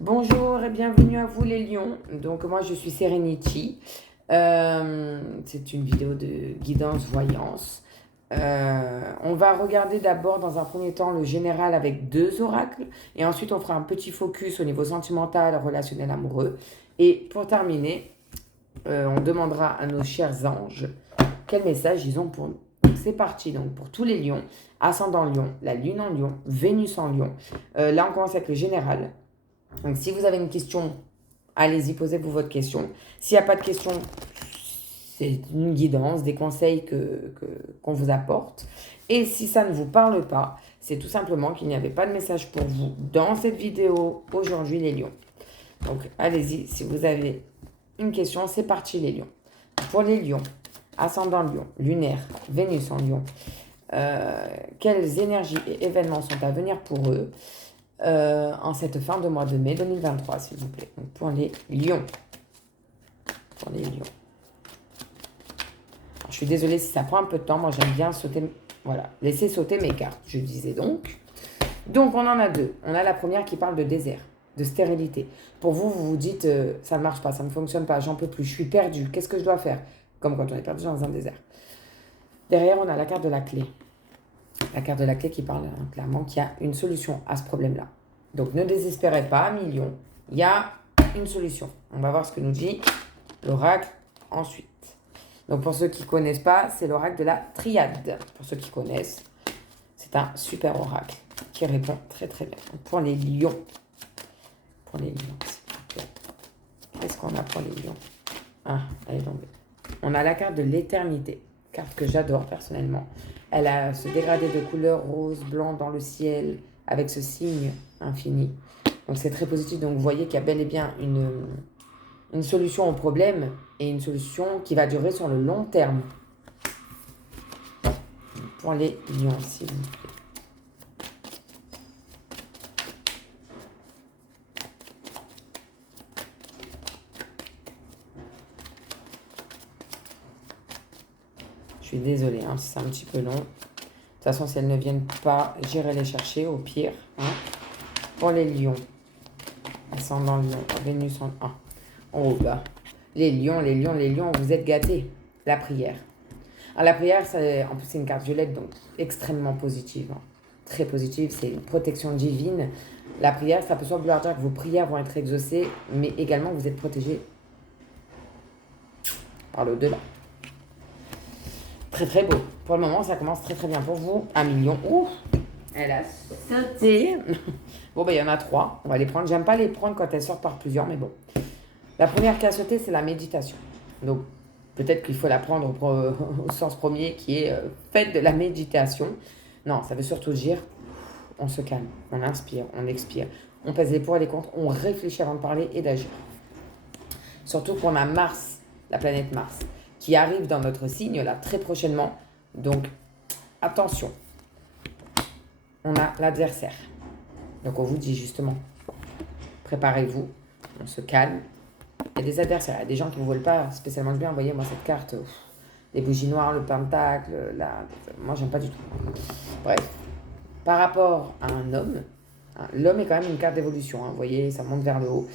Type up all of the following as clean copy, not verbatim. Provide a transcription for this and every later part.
Bonjour et bienvenue à vous les lions. Donc moi je suis Serenity. C'est une vidéo de guidance voyance. On va regarder d'abord dans un premier temps le général avec deux oracles et ensuite on fera un petit focus au niveau sentimental, relationnel, amoureux. Et pour terminer, on demandera à nos chers anges quel message ils ont pour nous. Donc c'est parti donc pour tous les lions, ascendant lion, la lune en lion, Vénus en lion. Là on commence avec le général. Donc, si vous avez une question, allez-y, posez-vous votre question. S'il n'y a pas de question, c'est une guidance, des conseils qu'on vous apporte. Et si ça ne vous parle pas, c'est tout simplement qu'il n'y avait pas de message pour vous dans cette vidéo aujourd'hui, les lions. Donc, allez-y, si vous avez une question, c'est parti, les lions. Pour les lions, ascendant lion, lunaire, Vénus en lion, quelles énergies et événements sont à venir pour eux en cette fin de mois de mai 2023, s'il vous plaît. Donc, pour les lions. Pour les lions. Alors, je suis désolée si ça prend un peu de temps. Moi, j'aime bien sauter... Voilà, laisser sauter mes cartes, je disais donc. Donc, on en a deux. On a la première qui parle de désert, de stérilité. Pour vous, vous vous dites, ça ne marche pas, ça ne fonctionne pas, j'en peux plus, je suis perdu, qu'est-ce que je dois faire? Comme quand on est perdu dans un désert. Derrière, on a la carte de la clé. La carte de la clé qui parle clairement qu'il y a une solution à ce problème-là. Donc ne désespérez pas, millions. Il y a une solution. On va voir ce que nous dit l'oracle ensuite. Donc pour ceux qui ne connaissent pas, c'est l'oracle de la triade. Pour ceux qui connaissent, c'est un super oracle qui répond très très bien. Donc pour les lions. Pour les lions, s'il vous plaît. Qu'est-ce qu'on a pour les lions? Ah, elle est tombée. On a la carte de l'éternité. Carte que j'adore personnellement. Elle a ce dégradé de couleur rose, blanc dans le ciel, avec ce signe infini. Donc c'est très positif. Donc vous voyez qu'il y a bel et bien une solution au problème et une solution qui va durer sur le long terme. Pour les lions, s'il vous plaît. Je suis désolée, hein, si c'est un petit peu long. De toute façon, si elles ne viennent pas, j'irai les chercher au pire. Hein. Pour les lions. Ascendant lion, Vénus en 1. Oh bah, les lions, vous êtes gâtés. La prière. Alors la prière, en plus c'est une carte violette, donc extrêmement positive. Hein. Très positive, c'est une protection divine. La prière, ça peut soit vouloir dire que vos prières vont être exaucées, mais également que vous êtes protégés par l'au-delà. Très très beau. Pour le moment, ça commence très très bien pour vous. 1 million. Ouh, elle a sauté. Bon, ben il y en a 3. On va les prendre. J'aime pas les prendre quand elles sortent par plusieurs, mais bon. La première qui a sauté, c'est la méditation. Donc, peut-être qu'il faut la prendre au sens premier qui est faites de la méditation. Non, ça veut surtout dire, on se calme, on inspire, on expire, on pèse les pour et les contre, on réfléchit avant de parler et d'agir. Surtout qu'on a Mars, la planète Mars, qui arrive dans notre signe là très prochainement. Donc, attention, on a l'adversaire. Donc, on vous dit justement, préparez-vous, on se calme. Il y a des adversaires, il y a des gens qui ne vous veulent pas spécialement bien. Vous voyez, moi, cette carte, les bougies noires, le pentacle, moi, j'aime pas du tout. Bref, par rapport à un homme, hein, l'homme est quand même une carte d'évolution. Hein, vous voyez, ça monte vers le haut.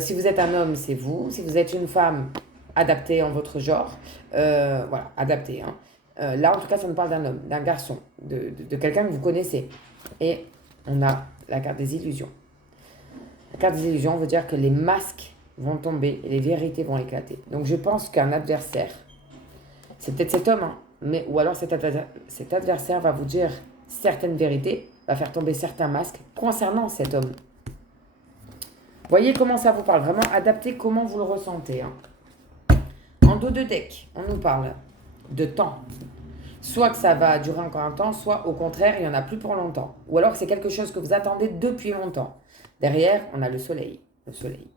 Si vous êtes un homme, c'est vous. Si vous êtes une femme, adaptée en votre genre. Voilà, adaptée. Hein. Là, en tout cas, ça nous parle d'un homme, d'un garçon, de quelqu'un que vous connaissez. Et on a la carte des illusions. La carte des illusions veut dire que les masques vont tomber et les vérités vont éclater. Donc je pense qu'un adversaire, c'est peut-être cet homme, hein, mais, ou alors cet adversaire va vous dire certaines vérités, va faire tomber certains masques concernant cet homme. Voyez comment ça vous parle, vraiment adaptez comment vous le ressentez. Hein. En dos de deck, on nous parle de temps. Soit que ça va durer encore un temps, soit au contraire, il n'y en a plus pour longtemps. Ou alors que c'est quelque chose que vous attendez depuis longtemps. Derrière, on a le soleil. Le soleil.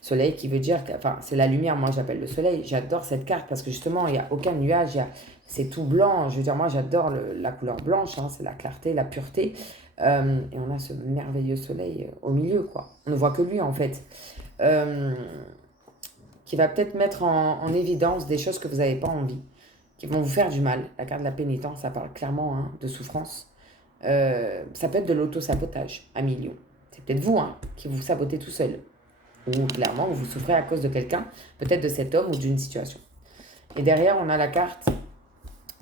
Soleil qui veut dire que, enfin, c'est la lumière, moi j'appelle le soleil. J'adore cette carte parce que justement, il n'y a aucun nuage, c'est tout blanc. Je veux dire, moi j'adore la couleur blanche, hein, c'est la clarté, la pureté. Et on a ce merveilleux soleil au milieu, quoi. On ne voit que lui en fait. Qui va peut-être mettre en évidence des choses que vous n'avez pas envie, qui vont vous faire du mal. La carte de la pénitence, ça parle clairement hein, de souffrance. Ça peut être de l'auto-sabotage, à millions. C'est peut-être vous qui vous sabotez tout seul. Ou clairement, vous souffrez à cause de quelqu'un, peut-être de cet homme ou d'une situation. Et derrière, on a la carte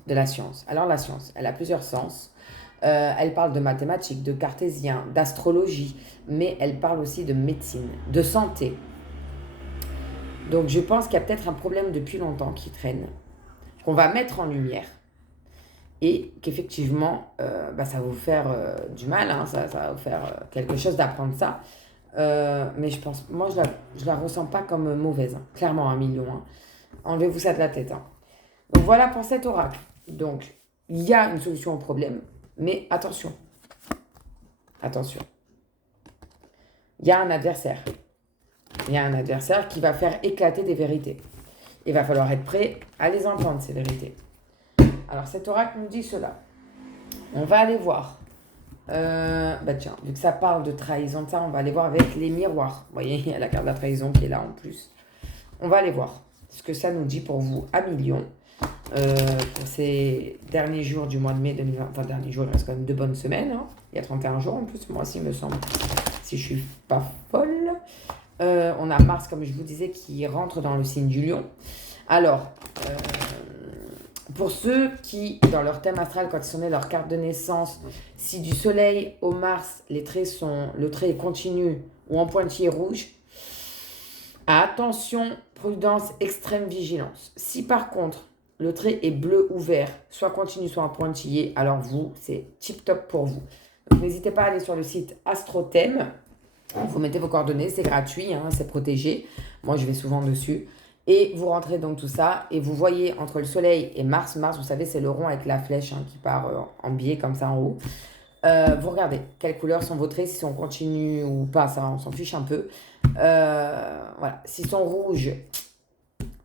de la science. Alors la science, elle a plusieurs sens. Elle parle de mathématiques, de cartésien, d'astrologie, mais elle parle aussi de médecine, de santé. Donc je pense qu'il y a peut-être un problème depuis longtemps qui traîne, qu'on va mettre en lumière. Et qu'effectivement, ça va vous faire du mal, ça va vous faire quelque chose d'apprendre ça. Mais je pense, moi je la ressens pas comme mauvaise, clairement 1 million. Enlevez-vous ça de la tête. Donc voilà pour cet oracle. Donc il y a une solution au problème, mais attention. Attention. Il y a un adversaire. Il y a un adversaire qui va faire éclater des vérités. Il va falloir être prêt à les entendre, ces vérités. Alors cet oracle nous dit cela. On va aller voir. Tiens, vu que ça parle de trahison de ça, on va aller voir avec les miroirs. Vous voyez, il y a la carte de la trahison qui est là en plus. On va aller voir ce que ça nous dit pour vous à million. Pour ces derniers jours du mois de mai 2020. Enfin, derniers jours, il reste quand même 2 bonnes semaines. Il y a 31 jours en plus, moi aussi, il me semble. Si je suis pas folle. On a Mars, comme je vous disais, qui rentre dans le signe du lion. Alors, pour ceux qui, dans leur thème astral, quand ils sont nés, leur carte de naissance, si du soleil au Mars, le trait est continu ou en pointillé rouge, attention, prudence, extrême vigilance. Si par contre, le trait est bleu ou vert, soit continu, soit en pointillé, alors vous, c'est tip top pour vous. Donc, n'hésitez pas à aller sur le site Astrothème. Vous mettez vos coordonnées, c'est gratuit, c'est protégé. Moi, je vais souvent dessus. Et vous rentrez donc tout ça et vous voyez entre le soleil et Mars. Mars, vous savez, c'est le rond avec la flèche qui part en biais comme ça en haut. Vous regardez quelles couleurs sont vos traits, si sont continus ou pas, ça on s'en fiche un peu. Voilà, s'ils sont rouges,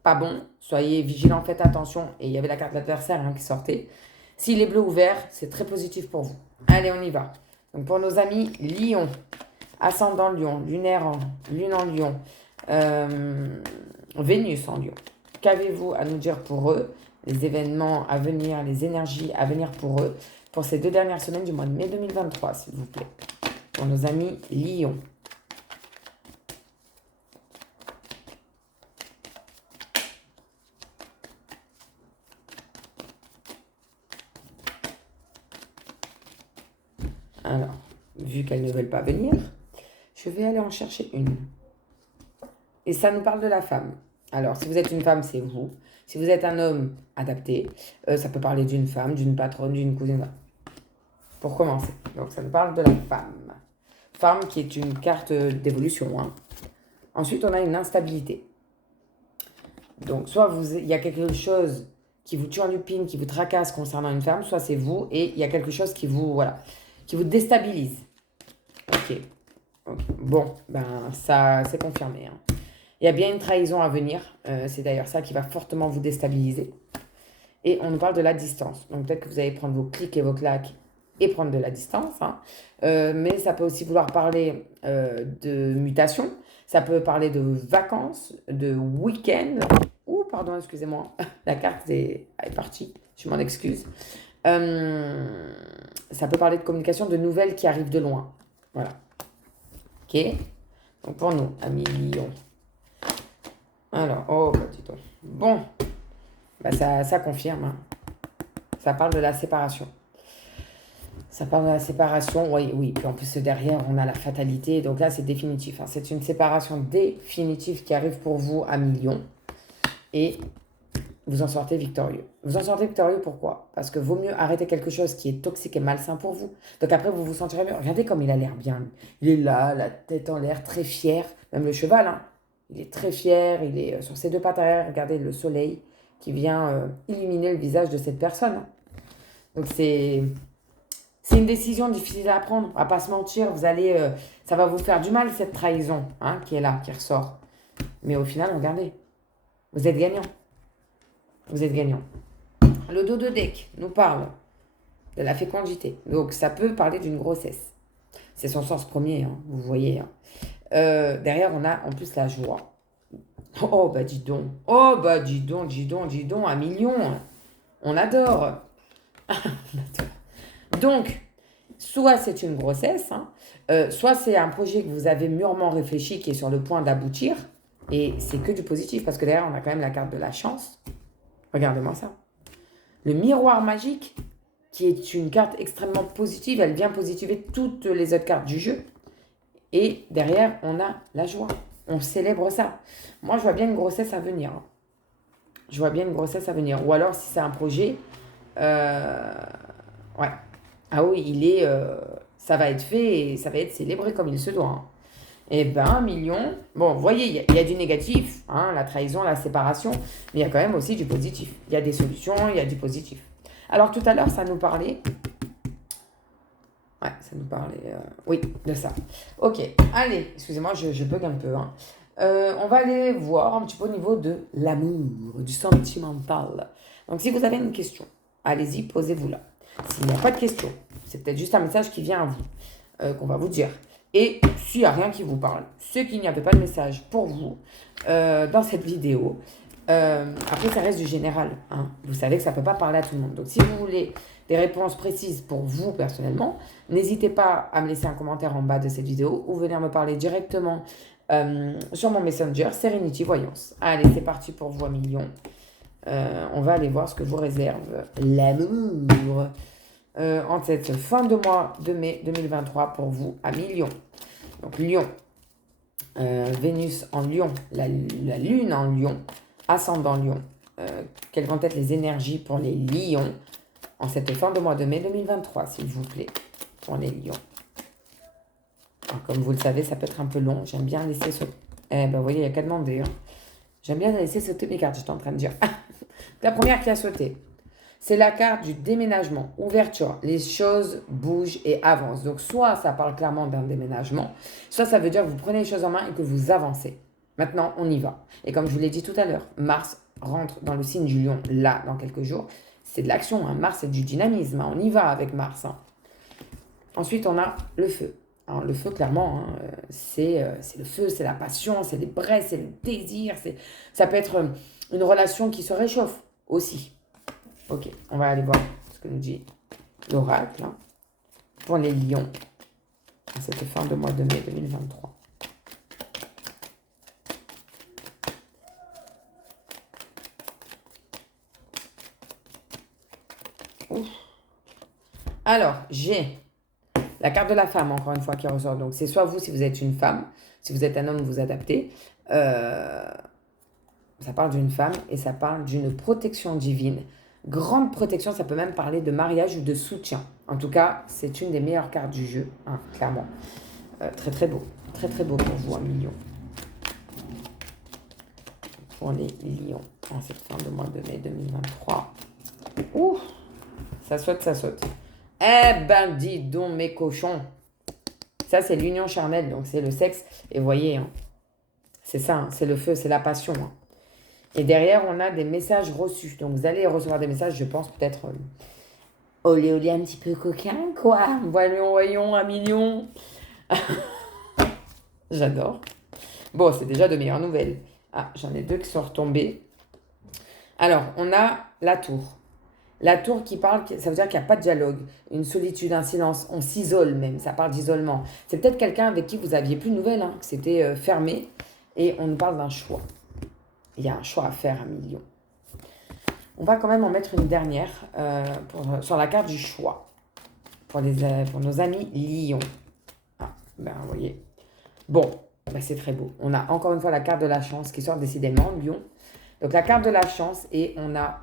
pas bon, soyez vigilants, faites attention. Et il y avait la carte de l'adversaire qui sortait. S'il est bleu ou vert, c'est très positif pour vous. Allez, on y va. Donc pour nos amis Lion, ascendant Lion, lunaire en lune en Lion, Vénus en Lion. Qu'avez-vous à nous dire pour eux, les événements à venir, les énergies à venir pour eux, pour ces 2 dernières semaines du mois de mai 2023, s'il vous plaît, pour nos amis Lion. Alors, vu qu'elles ne veulent pas venir, je vais aller en chercher une. Et ça nous parle de la femme. Alors, si vous êtes une femme, c'est vous. Si vous êtes un homme, adapté. Ça peut parler d'une femme, d'une patronne, d'une cousine. Pour commencer. Donc, ça nous parle de la femme. Femme qui est une carte d'évolution. Ensuite, on a une instabilité. Donc, soit il y a quelque chose qui vous turlupine, qui vous tracasse concernant une femme, soit c'est vous et il y a quelque chose qui vous déstabilise. Ok. Bon, ça, c'est confirmé. Il y a bien une trahison à venir. C'est d'ailleurs ça qui va fortement vous déstabiliser. Et on nous parle de la distance. Donc peut-être que vous allez prendre vos clics et vos claques et prendre de la distance. Mais ça peut aussi vouloir parler de mutation. Ça peut parler de vacances, de week-end. Ouh, pardon, excusez-moi. La carte est partie. Je m'en excuse. Ça peut parler de communication, de nouvelles qui arrivent de loin. Voilà. Ok. Donc pour nous, amis Lion. Alors, dis donc. Bon, ça confirme. Ça parle de la séparation. Ça parle de la séparation, oui. Puis en plus, derrière, on a la fatalité. Donc là, c'est définitif. C'est une séparation définitive qui arrive pour vous à million. Et vous en sortez victorieux. Vous en sortez victorieux, pourquoi? Parce que vaut mieux arrêter quelque chose qui est toxique et malsain pour vous. Donc après, vous vous sentirez mieux. Regardez comme il a l'air bien. Il est là, la tête en l'air, très fier. Même le cheval, il est très fier. Il est sur ses 2 pattes arrière. Regardez le soleil qui vient illuminer le visage de cette personne. Donc c'est une décision difficile à prendre. On va pas se mentir. Ça va vous faire du mal, cette trahison qui est là, qui ressort. Mais au final, regardez. Vous êtes gagnant. Vous êtes gagnant. Le dos de deck nous parle de la fécondité. Donc, ça peut parler d'une grossesse. C'est son sens premier, vous voyez. Derrière, on a en plus la joie. Oh, dis donc. Oh, dis donc, 1 million. On adore. Donc, soit c'est une grossesse, hein, soit c'est un projet que vous avez mûrement réfléchi, qui est sur le point d'aboutir, et c'est que du positif, parce que derrière, on a quand même la carte de la chance. Regardez-moi ça. Le miroir magique, qui est une carte extrêmement positive, elle vient positiver toutes les autres cartes du jeu. Et derrière, on a la joie. On célèbre ça. Moi, je vois bien une grossesse à venir. Je vois bien une grossesse à venir. Ou alors, si c'est un projet, ouais. Ah oui, ça va être fait et ça va être célébré comme il se doit, hein. Eh ben, 1 million. Bon, vous voyez, il y a du négatif, hein, la trahison, la séparation, mais il y a quand même aussi du positif. Il y a des solutions, il y a du positif. Alors, tout à l'heure, ça nous parlait. Ouais, ça nous parlait. Oui, de ça. Ok, allez, excusez-moi, je bug un peu, hein. On va aller voir un petit peu au niveau de l'amour, du sentimental. Donc, si vous avez une question, allez-y, posez-vous-la. S'il n'y a pas de question, c'est peut-être juste un message qui vient à vous, qu'on va vous dire. Et s'il n'y a rien qui vous parle, c'est qu'il n'y avait pas de message pour vous dans cette vidéo. Après, ça reste du général, hein. Vous savez que ça ne peut pas parler à tout le monde. Donc, si vous voulez des réponses précises pour vous personnellement, n'hésitez pas à me laisser un commentaire en bas de cette vidéo ou venir me parler directement sur mon Messenger, Serenity Voyance. Allez, c'est parti pour vous, 1 million. On va aller voir ce que vous réserve l'amour en cette fin de mois de mai 2023 pour vous, 1 million. Donc, Lion, Vénus en Lion, la Lune en Lion, ascendant Lion. Quelles vont être les énergies pour les lions en cette fin de mois de mai 2023, s'il vous plaît, pour les lions. Alors, comme vous le savez, ça peut être un peu long. J'aime bien laisser sauter. Eh ben, vous voyez, il n'y a qu'à demander, hein. J'aime bien laisser sauter mes cartes, j'étais en train de dire. La première qui a sauté, c'est la carte du déménagement, ouverture. Les choses bougent et avancent. Donc, soit ça parle clairement d'un déménagement, soit ça veut dire que vous prenez les choses en main et que vous avancez. Maintenant, on y va. Et comme je vous l'ai dit tout à l'heure, Mars rentre dans le signe du lion, là, dans quelques jours. C'est de l'action, hein. Mars, c'est du dynamisme, hein. On y va avec Mars, hein. Ensuite, on a le feu. Alors, le feu, clairement, hein, c'est le feu, c'est la passion, c'est les braises, c'est le désir. Ça peut être une relation qui se réchauffe aussi. Ok, on va aller voir ce que nous dit l'oracle, hein, pour les lions à cette fin de mois de mai 2023. Ouf. Alors, j'ai la carte de la femme, encore une fois, qui ressort. Donc, c'est soit vous, si vous êtes une femme. Si vous êtes un homme, vous adaptez. Ça parle d'une femme et ça parle d'une protection divine. Grande protection, ça peut même parler de mariage ou de soutien. En tout cas, c'est une des meilleures cartes du jeu, hein, clairement. Très, très beau. Très, très beau pour vous, 1 million. Pour les lions, en cette fin de mois de mai 2023. Ouh, ça saute, ça saute. Eh ben, dis donc, mes cochons. Ça, c'est l'union charnelle, donc c'est le sexe. Et vous voyez, hein, c'est ça, hein, c'est le feu, c'est la passion, hein. Et derrière, on a des messages reçus. Donc, vous allez recevoir des messages, je pense, peut-être olé, olé, un petit peu coquin, quoi. Voyons, voyons, 1 million. J'adore. Bon, c'est déjà de meilleures nouvelles. Ah, j'en ai 2 qui sont retombées. Alors, on a la tour. La tour qui parle, ça veut dire qu'il n'y a pas de dialogue, une solitude, un silence, on s'isole même, ça parle d'isolement. C'est peut-être quelqu'un avec qui vous n'aviez plus de nouvelles, hein, que c'était fermé, et on nous parle d'un choix. Il y a un choix à faire, 1 million. On va quand même en mettre une dernière sur la carte du choix, pour nos amis lions. Ah, ben vous voyez. Bon, ben, c'est très beau. On a encore une fois la carte de la chance qui sort décidément, lion. Donc la carte de la chance, et on a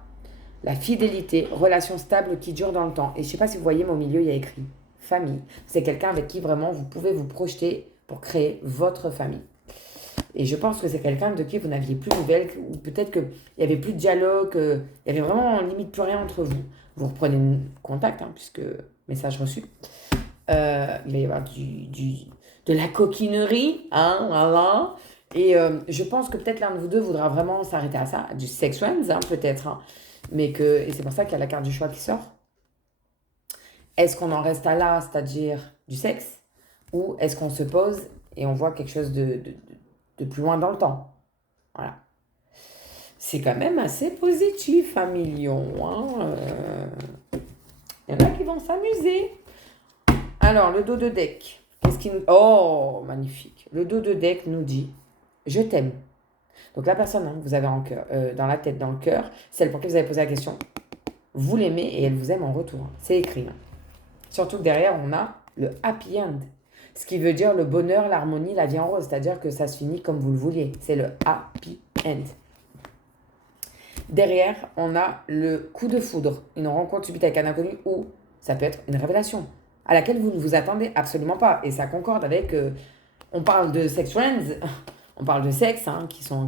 la fidélité, relation stable qui dure dans le temps. Et je ne sais pas si vous voyez, mais au milieu, il y a écrit famille. C'est quelqu'un avec qui vraiment vous pouvez vous projeter pour créer votre famille. Et je pense que c'est quelqu'un de qui vous n'aviez plus de nouvelles, ou peut-être qu'il n'y avait plus de dialogue, il y avait vraiment limite plus rien entre vous. Vous reprenez contact, hein, puisque message reçu. Il va y avoir de la coquinerie, hein, voilà. Et je pense que peut-être l'un de vous deux voudra vraiment s'arrêter à ça, du sex friends, hein, peut-être, hein. Et c'est pour ça qu'il y a la carte du choix qui sort. Est-ce qu'on en reste à là, c'est-à-dire du sexe, ou est-ce qu'on se pose et on voit quelque chose de plus loin dans le temps? Voilà. C'est quand même assez positif, 1 million, hein. Il y en a qui vont s'amuser. Alors, le dos de deck. Qu'est-ce qui nous... Oh, magnifique. Le dos de deck nous dit « Je t'aime ». Donc, la personne que vous avez en cœur, dans la tête, dans le cœur, celle pour qui vous avez posé la question, vous l'aimez et elle vous aime en retour. C'est écrit. Surtout que derrière, on a le happy end. Ce qui veut dire le bonheur, l'harmonie, la vie en rose. C'est-à-dire que ça se finit comme vous le vouliez. C'est le happy end. Derrière, on a le coup de foudre. Une rencontre subite avec un inconnu ou ça peut être une révélation à laquelle vous ne vous attendez absolument pas. Et ça concorde avec... on parle de sex friends, on parle de sexe,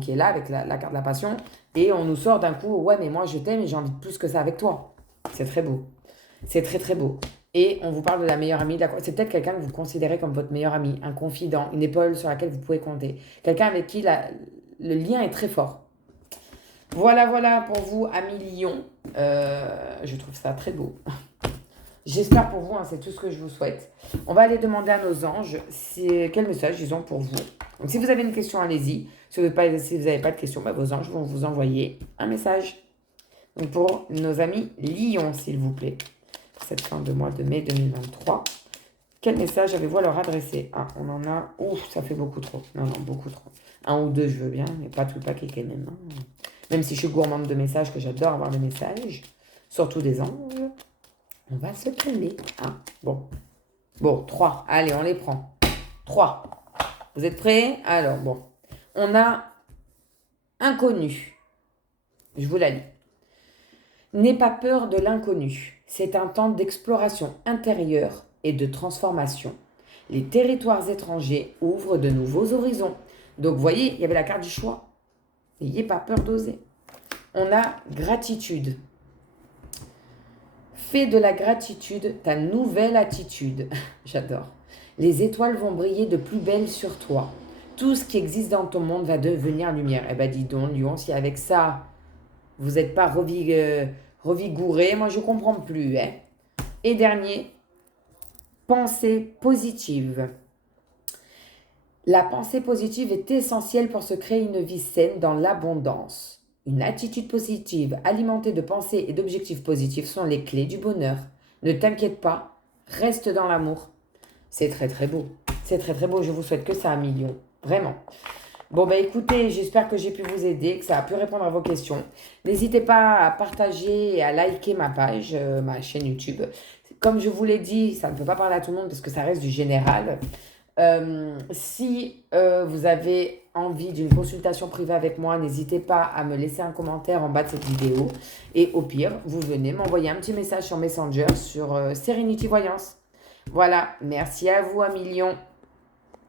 qui est là avec la carte de la passion. Et on nous sort d'un coup, ouais, mais moi je t'aime et j'ai envie de plus que ça avec toi. C'est très beau. C'est très très beau. Et on vous parle de la meilleure amie. C'est peut-être quelqu'un que vous considérez comme votre meilleur ami, un confident, une épaule sur laquelle vous pouvez compter. Quelqu'un avec qui le lien est très fort. Voilà pour vous, amis Lion. Je trouve ça très beau. J'espère pour vous, c'est tout ce que je vous souhaite. On va aller demander à nos anges quel message ils ont pour vous. Donc si vous avez une question, allez-y. Si vous n'avez pas de question, vos anges vont vous envoyer un message. Donc pour nos amis Lion, s'il vous plaît. Pour cette fin de mois de mai 2023. Quel message avez-vous à leur adresser? Ah, on en a... Ouf, ça fait beaucoup trop. Non, beaucoup trop. 1 ou 2, je veux bien, mais pas tout le paquet quand même. Même si je suis gourmande de messages, que j'adore avoir des messages. Surtout des anges. On va se calmer. Bon, 3. Allez, on les prend. 3. Vous êtes prêts? Alors, bon. On a inconnu. Je vous la lis. N'aie pas peur de l'inconnu. C'est un temps d'exploration intérieure et de transformation. Les territoires étrangers ouvrent de nouveaux horizons. Donc, vous voyez, il y avait la carte du choix. N'ayez pas peur d'oser. On a gratitude. Fais de la gratitude ta nouvelle attitude. J'adore. Les étoiles vont briller de plus belle sur toi. Tout ce qui existe dans ton monde va devenir lumière. Eh ben dis donc, Lion, si avec ça, vous n'êtes pas revigouré, moi je ne comprends plus. Et dernier, pensée positive. La pensée positive est essentielle pour se créer une vie saine dans l'abondance. Une attitude positive, alimentée de pensées et d'objectifs positifs sont les clés du bonheur. Ne t'inquiète pas, reste dans l'amour. C'est très très beau. C'est très très beau, je vous souhaite que ça, un million. Vraiment. Bon, écoutez, j'espère que j'ai pu vous aider, que ça a pu répondre à vos questions. N'hésitez pas à partager et à liker ma page, ma chaîne YouTube. Comme je vous l'ai dit, ça ne peut pas parler à tout le monde parce que ça reste du général. Si vous avez envie d'une consultation privée avec moi, n'hésitez pas à me laisser un commentaire en bas de cette vidéo. Et au pire, vous venez m'envoyer un petit message sur Messenger sur Serenity Voyance. Voilà, merci à vous, amis Lions.